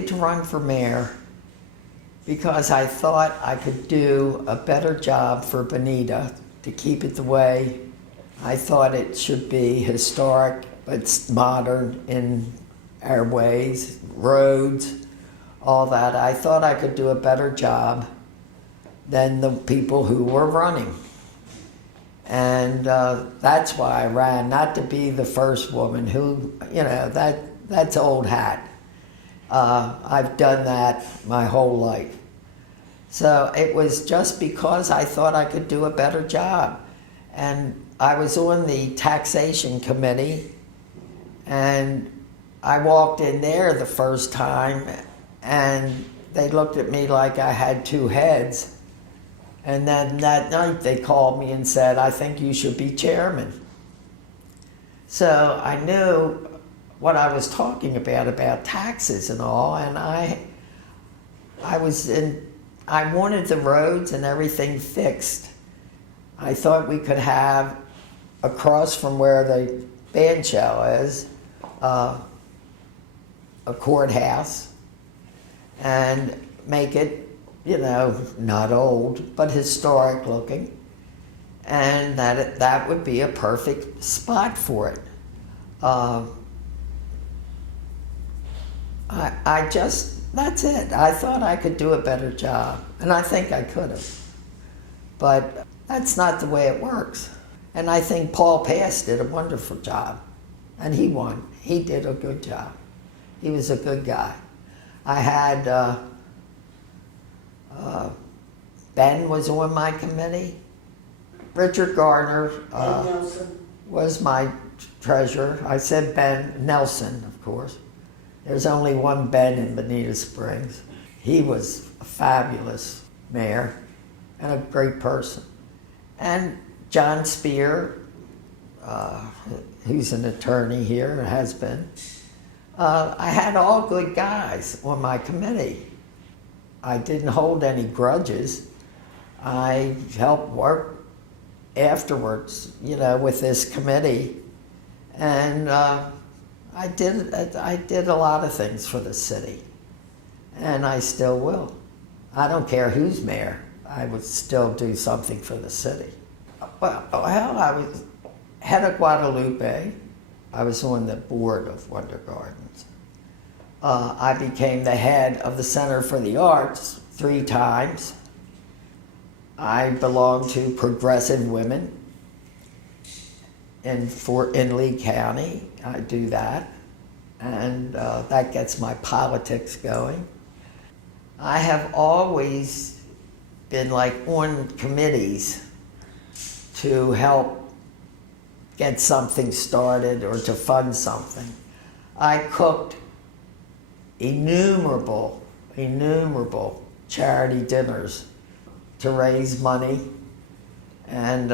elected to run for mayor because I thought I could do a better job for Bonita to keep it the way I thought it should be, historic but modern in our ways, roads, all that. I thought I could do a better job than the people who were running. And that's why I ran, not to be the first woman who, you know, that's old hat. I've done that my whole life. So it was just because I thought I could do a better job. And I was on the taxation committee, and I walked in there the first time, and they looked at me like I had two heads. And then that night they called me and said, I think you should be chairman. So I knew what I was talking about taxes and all, and I wanted the roads and everything fixed. I thought we could have, across from where the band shell is, a courthouse, and make it, you know, not old, but historic looking, and that would be a perfect spot for it. That's it. I thought I could do a better job, and I think I could have. But that's not the way it works. And I think Paul Pass did a wonderful job, and he won. He did a good job. He was a good guy. I had Ben was on my committee. Richard Gardner was my treasurer. I said Ben Nelson, of course. There's only one Ben in Bonita Springs. He was a fabulous mayor and a great person. And John Spear, who's an attorney here, has been. I had all good guys on my committee. I didn't hold any grudges. I helped work afterwards, you know, with this committee. And I did a lot of things for the city, and I still will. I don't care who's mayor. I would still do something for the city. Well, I was head of Guadalupe. I was on the board of Wonder Gardens. I became the head of the Center for the Arts 3 times. I belong to Progressive Women in Lee County. I do that, and that gets my politics going. I have always been like on committees to help get something started or to fund something. I cooked innumerable charity dinners to raise money, and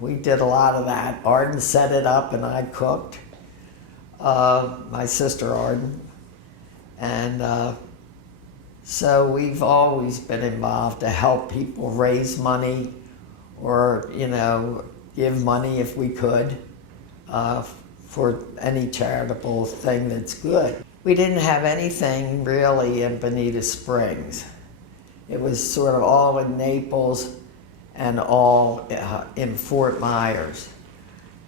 we did a lot of that. Arden set it up and I cooked, my sister Arden. And so we've always been involved to help people raise money or, you know, give money if we could for any charitable thing that's good. We didn't have anything really in Bonita Springs. It was sort of all in Naples and all in Fort Myers.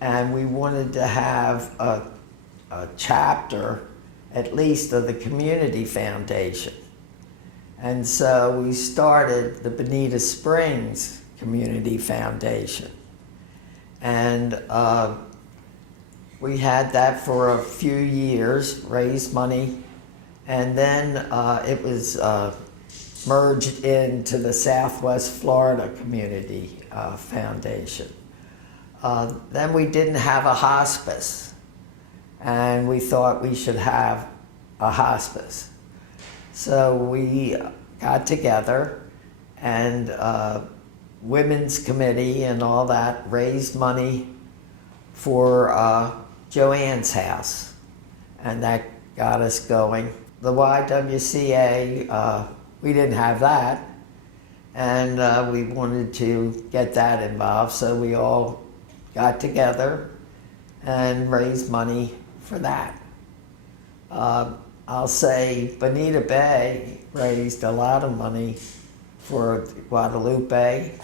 And we wanted to have a chapter, at least, of the Community Foundation. And so we started the Bonita Springs Community Foundation. And we had that for a few years, raised money, and then it was merged into the Southwest Florida Community Foundation. Then we didn't have a hospice, and we thought we should have a hospice. So we got together, and Women's Committee and all that raised money for Joanne's house, and that got us going. The YWCA, we didn't have that, and we wanted to get that involved, so we all got together and raised money for that. I'll say Bonita Bay raised a lot of money for Guadalupe.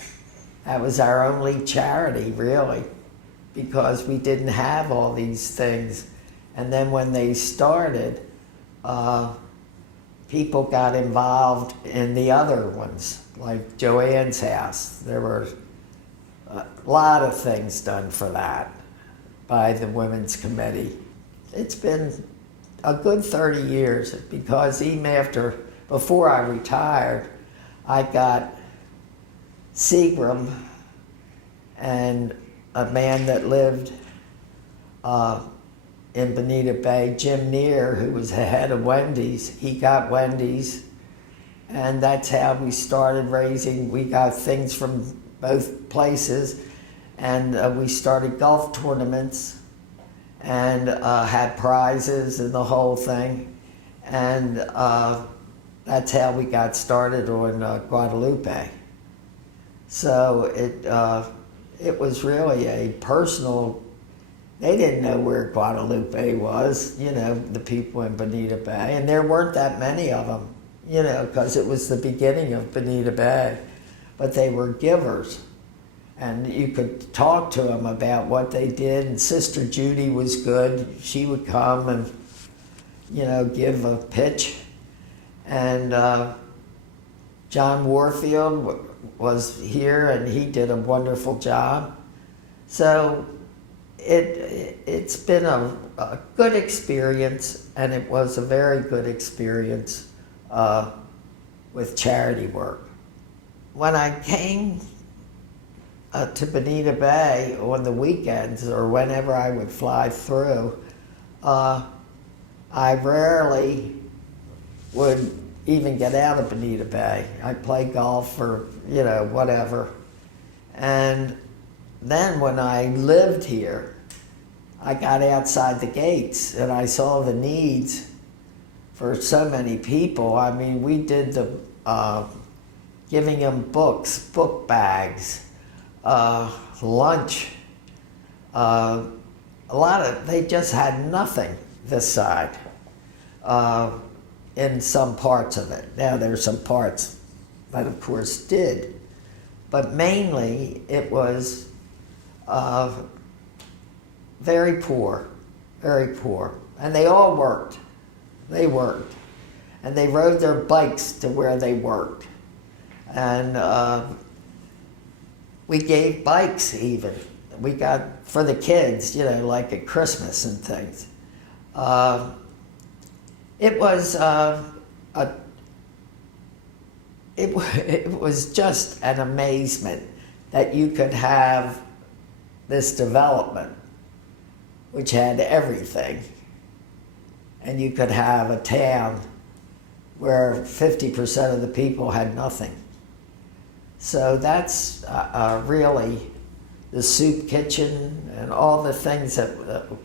That was our only charity, really, because we didn't have all these things. And then when they started, people got involved in the other ones, like Joanne's house. There were a lot of things done for that by the Women's Committee. It's been a good 30 years, because even before I retired, I got Seagram and a man that lived in Bonita Bay, Jim Neer, who was the head of Wendy's. He got Wendy's, and that's how we started raising. We got things from both places, and we started golf tournaments and had prizes and the whole thing. And that's how we got started on Guadalupe. So it was really a personal. They didn't know where Guadalupe was, you know, the people in Bonita Bay, and there weren't that many of them, you know, because it was the beginning of Bonita Bay. But they were givers, and you could talk to them about what they did. And Sister Judy was good. She would come and, you know, give a pitch. And John Warfield was here, and he did a wonderful job. So it's been a good experience, and it was a very good experience with charity work. When I came to Bonita Bay on the weekends, or whenever I would fly through, I rarely would even get out of Bonita Bay. I'd play golf or, you know, whatever. And then when I lived here, I got outside the gates and I saw the needs for so many people. I mean, we did the giving them books, book bags, lunch. They just had nothing this side in some parts of it. Now there's some parts that of course did, but mainly it was very poor, very poor. And they all worked. They worked. And they rode their bikes to where they worked. And we gave bikes even. We got for the kids, you know, like at Christmas and things. It was just an amazement that you could have this development, which had everything, and you could have a town where 50% of the people had nothing. So that's really the soup kitchen and all the things that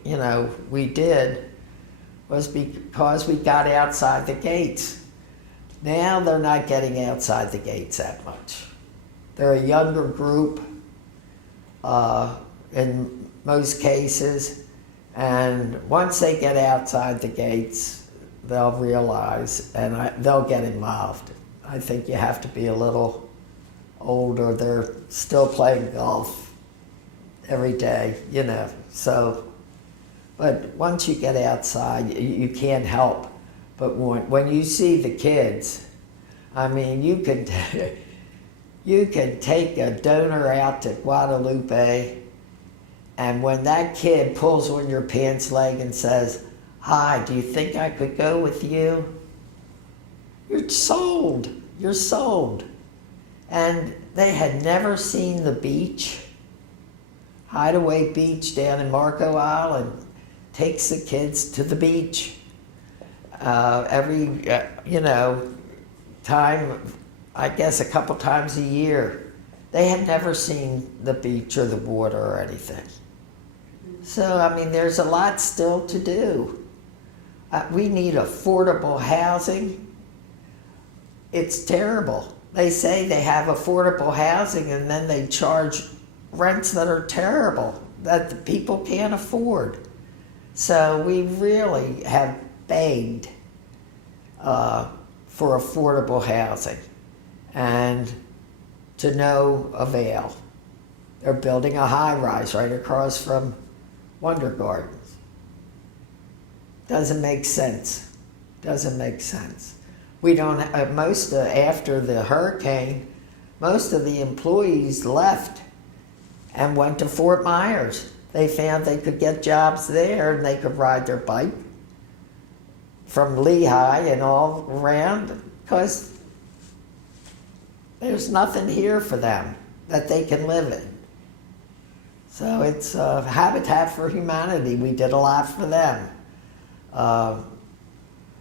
you know we did was because we got outside the gates. Now they're not getting outside the gates that much. They're a younger group in most cases, and once they get outside the gates, they'll realize and they'll get involved. I think you have to be a little older. They're still playing golf every day, you know. So, but once you get outside, you can't help but when you see the kids, I mean, you could take a donor out to Guadalupe, and when that kid pulls on your pants leg and says, "Hi, do you think I could go with you?" You're sold. You're sold. And they had never seen the beach. Hideaway Beach down in Marco Island takes the kids to the beach every, time, I guess a couple times a year. They had never seen the beach or the water or anything. So, I mean, there's a lot still to do. We need affordable housing. It's terrible. They say they have affordable housing and then they charge rents that are terrible, that the people can't afford. So we really have begged for affordable housing, and to no avail. They're building a high-rise right across from Wonder Gardens. Doesn't make sense. Doesn't make sense. We don't, after the hurricane, most of the employees left and went to Fort Myers. They found they could get jobs there and they could ride their bike from Lehigh and all around, because there's nothing here for them that they can live in. So it's Habitat for Humanity. We did a lot for them.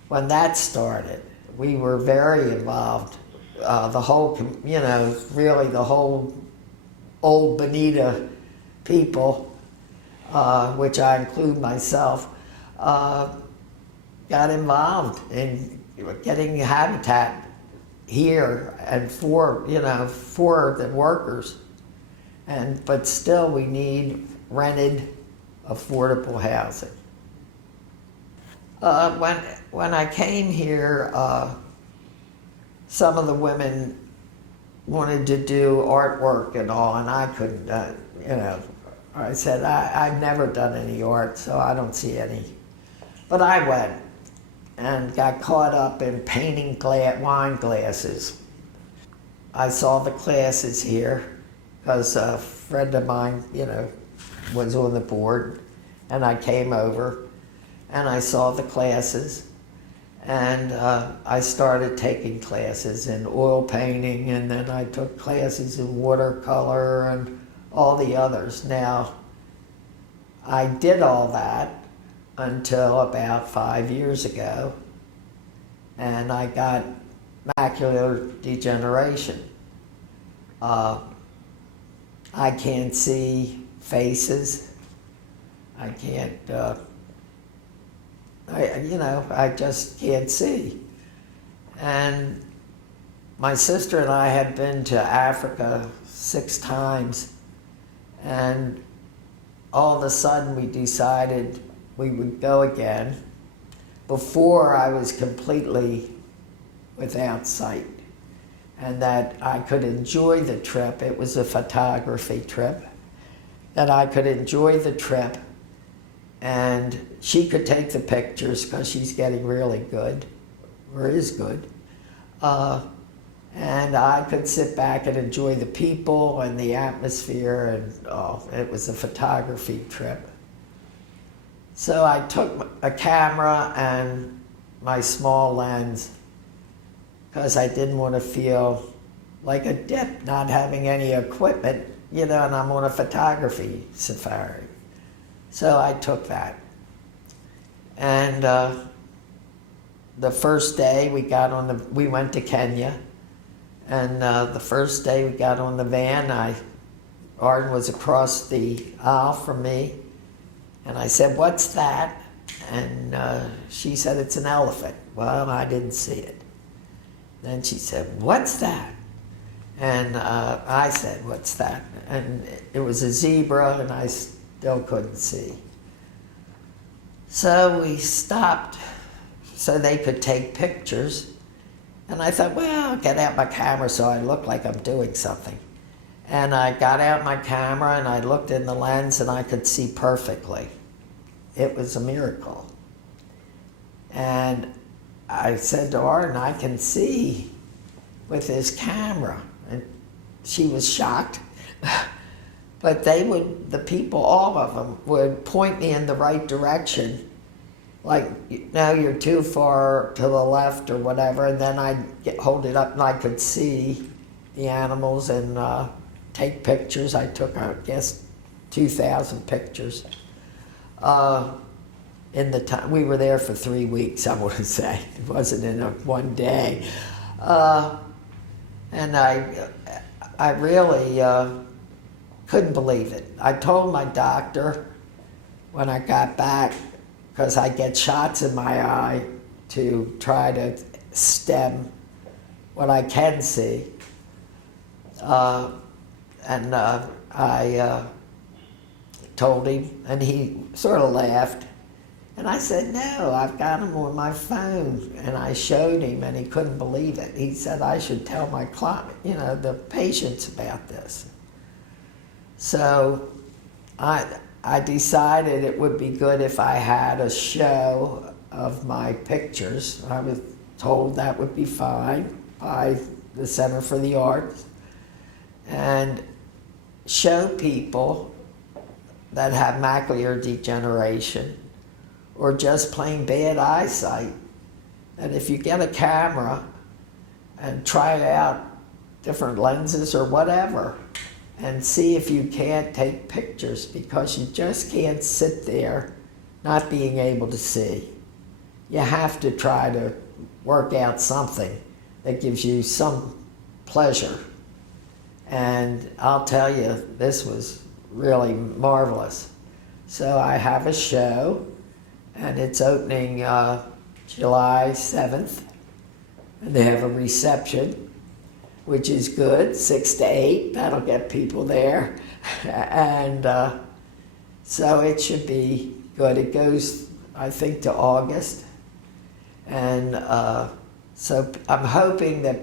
When that started, we were very involved. The whole, really the whole old Bonita people, which I include myself, got involved in getting habitat here and for the workers. But still we need rented, affordable housing. When I came here, some of the women wanted to do artwork and all, and I couldn't, I said, I've never done any art, so I don't see any. But I went and got caught up in painting wine glasses. I saw the classes here because a friend of mine, was on the board, and I came over and I saw the classes, and I started taking classes in oil painting, and then I took classes in watercolor and all the others. Now, I did all that until about 5 years ago, and I got macular degeneration. I can't see faces. I can't, I just can't see. And my sister and I had been to Africa 6 times, and all of a sudden we decided we would go again. Before, I was completely without sight, and that I could enjoy the trip. It was a photography trip, that I could enjoy the trip, and she could take the pictures because she's getting really good, or is good. And I could sit back and enjoy the people and the atmosphere, and it was a photography trip. So I took a camera and my small lens because I didn't want to feel like a dip not having any equipment, and I'm on a photography safari. So I took that. And the first day we went to Kenya, and the first day we got on the van, Arden was across the aisle from me, and I said, "What's that?" And she said, "It's an elephant." Well, I didn't see it. Then she said, "What's that?" And I said, "What's that?" And it was a zebra, and I still couldn't see. So we stopped so they could take pictures. And I thought, well, I'll get out my camera so I look like I'm doing something. And I got out my camera and I looked in the lens and I could see perfectly. It was a miracle. And I said to Arden, I can see with this camera. And she was shocked. But the people, all of them, would point me in the right direction. Like, no, you're too far to the left or whatever, and then I'd hold it up and I could see the animals and take pictures. I took, I guess, 2,000 pictures. In the time, we were there for 3 weeks, I want to say. It wasn't in one day. And I really couldn't believe it. I told my doctor when I got back, because I get shots in my eye to try to stem what I can see. And I told him, and he sort of laughed. And I said, no, I've got them on my phone. And I showed him, and he couldn't believe it. He said, I should tell my client, the patients about this. So I decided it would be good if I had a show of my pictures. I was told that would be fine by the Center for the Arts, and show people that have macular degeneration or just plain bad eyesight. And if you get a camera and try out different lenses or whatever, and see if you can't take pictures, because you just can't sit there not being able to see. You have to try to work out something that gives you some pleasure. And I'll tell you, this was really marvelous. So I have a show, and it's opening July 7th, and they have a reception, which is good, 6 to 8, that'll get people there. And so it should be good. It goes, I think, to August. And so I'm hoping that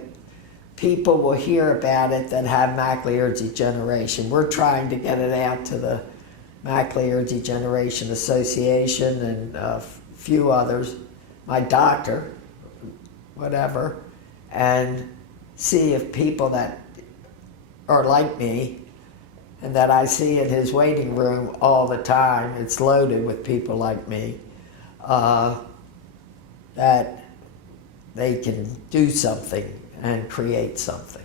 people will hear about it that have macular degeneration. We're trying to get it out to the Macular Degeneration Association and a few others, my doctor, whatever, and see if people that are like me and that I see in his waiting room all the time, it's loaded with people like me, that they can do something and create something.